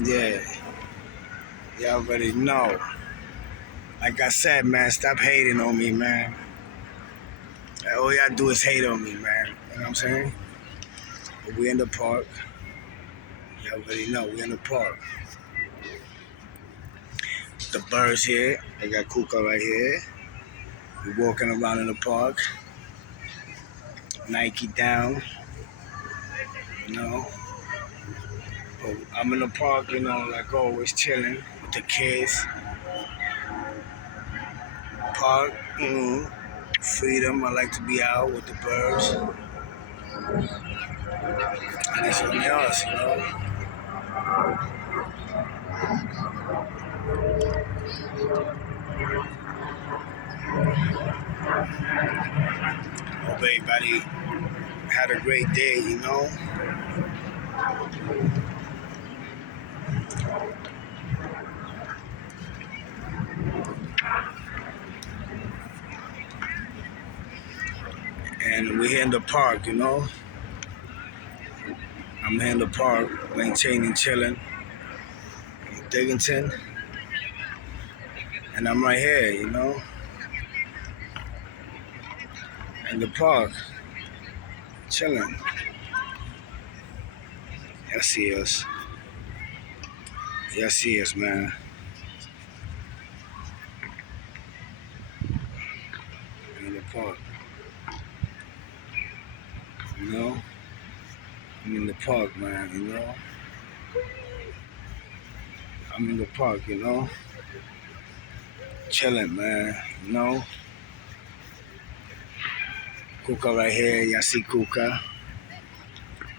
Yeah, you already know. Like I said, man, stop hating on me, man. All y'all do is hate on me, man. You know what I'm saying? But we in the park. You already know, we in the park. The birds here. They got Kuka right here. We walking around in the park. Nike down, you know. But I'm in the park, you know, like always chilling with the kids. Park, freedom. I like to be out with the birds. And it's only us, you know. Hope everybody had a great day, you know. And we're here in the park, you know. I'm here in the park, maintaining, chilling, in Diggington. And I'm right here, you know, in the park, chilling. Y'all see us. Y'all see us, man. In the park, you know. I'm in the park, man, you know. I'm in the park, you know. Chilling, man, you know. Kuka right here. Y'all see Kuka.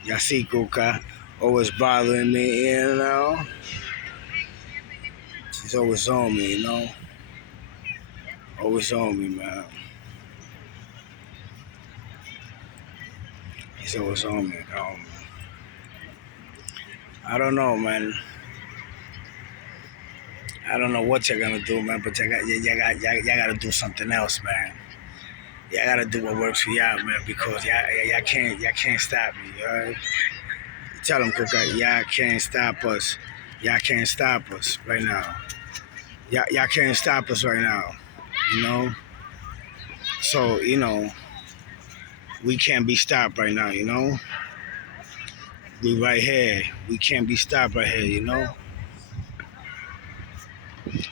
Y'all see Kuka. Always bothering me, you know. She's always on me, you know. Always on me, man. He's always on me. I don't know, man. I don't know what you're gonna do, man, but y'all gotta do something else, man. Y'all gotta do what works for y'all, man, because y'all can't stop me, alright? Tell them, Kuka, y'all can't stop us. Y'all can't stop us right now. Y'all can't stop us right now, you know? So, you know, we can't be stopped right now, you know? We right here. We can't be stopped right here, you know?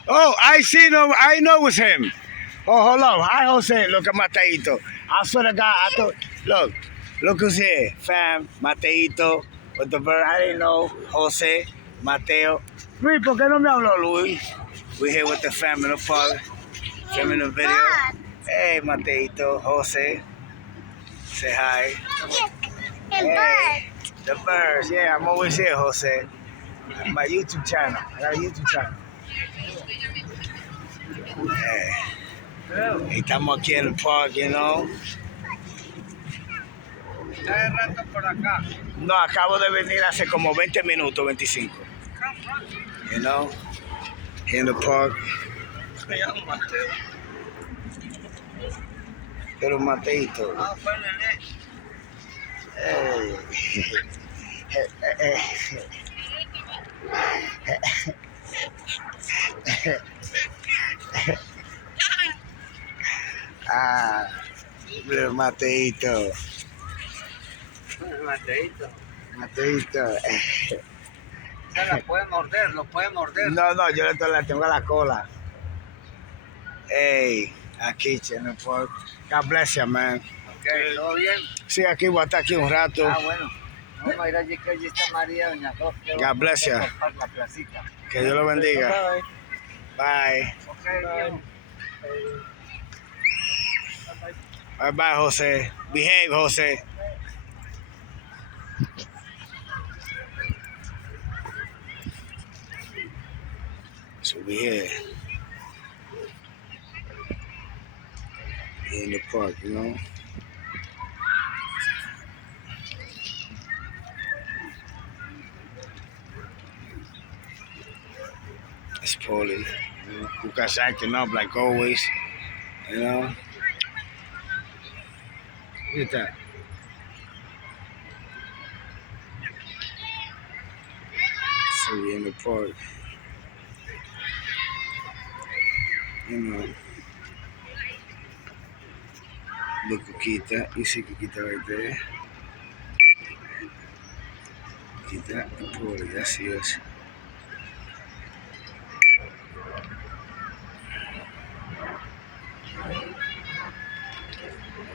Oh, I see no, I know it's him. Oh, hold on. Hi, Jose. Look at Mateito. I swear to God, I thought, look who's here. Fam, Mateito, with the bird. I didn't know. Jose, Mateo. Luis, ¿por qué no me habló, Luis? We're here with the fam in the park, filming the video. Hey, Mateito, Jose. Say hi. Hey, the birds. Yeah, I'm always here, Jose. My YouTube channel. I got a YouTube channel. Hey. Estamos aquí en el park, you know. No, acabo de venir hace como 20 minutos, 25. You know, here in the park. Little Mateito. Hey. Ah, little Mateito. Mateito. Se la puede morder, lo puede morder. No, yo la tengo a la cola. Hey, aquí en el park. God bless you, man. Okay, ¿todo bien? Sí, aquí voy a estar aquí un rato. Ah, bueno. Vamos a ir allí que allí está María, doña Sofía. God bless you. La placita. Que Dios lo bendiga. Bye. Okay, Bye bye, Jose. Behave, Jose. So we here. Here in the park, you know. It's Paulie. You know, Kuka's acting up like always. You know. Look at that. So we in the park. You know. Look, Kikita. You see Kikita right there. Kikita, the park. That's yours.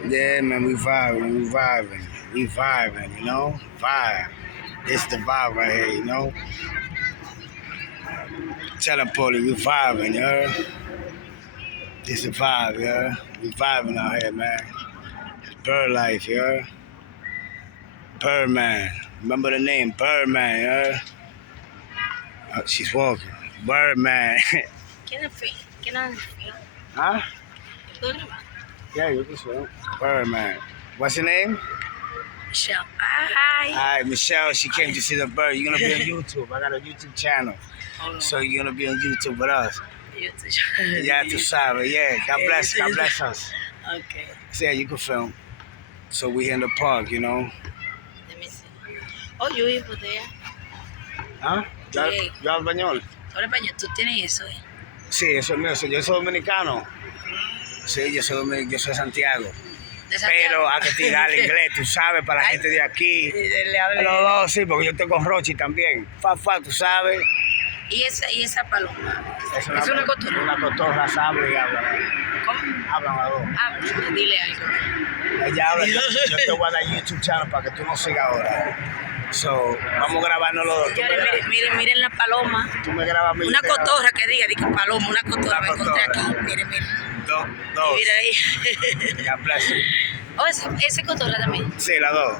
Yeah, man, we vibing, you know? Vibe. This the vibe right here, you know? Tell them, Paulie, we vibing, you heard? This the vibe, you heard? We vibing out here, man. It's bird life, you heard? Birdman. Remember the name, Birdman, you heard? Oh, she's walking. Birdman. ¿Quién es? Huh? Yeah, you can swim. Birdman. What's your name? Michelle. Hi. Hi, Michelle. She came to see the bird. You're gonna be on YouTube. I got a YouTube channel. Oh, So you're gonna be on YouTube with us. YouTube. Yeah, to Saba. Yeah, God bless us. Okay. So yeah, you can film. So we in the park, you know. Let me see. Oh, you live there. ¿Ah? ¿Yo Sí. hablo español? Ahora español, tú tienes eso, ¿eh? Sí, eso es mío. Yo soy dominicano. Sí, yo soy de Santiago. De Santiago. Pero hay que tirar el inglés, tú sabes, para la gente de aquí. Le hablo. Los dos, sí, porque yo estoy con Rochi también. Tú sabes. ¿Y esa paloma? Es una cotorra. Una cotorra, sabe y habla. ¿Cómo? Hablan las dos. Ah, dile algo. Ella habla, yo te voy a dar YouTube channel para que tú nos sigas ahora. So, vamos a grabarnos los dos. Señores, miren la paloma. Tú me grabas a mí. Una yo te grabo. cotorra que diga paloma, una cotorra. Una Me encontré cotorra. aquí. Miren. Dos. Mira ahí. God bless you. Oh, ese cotorra también. Sí, las dos.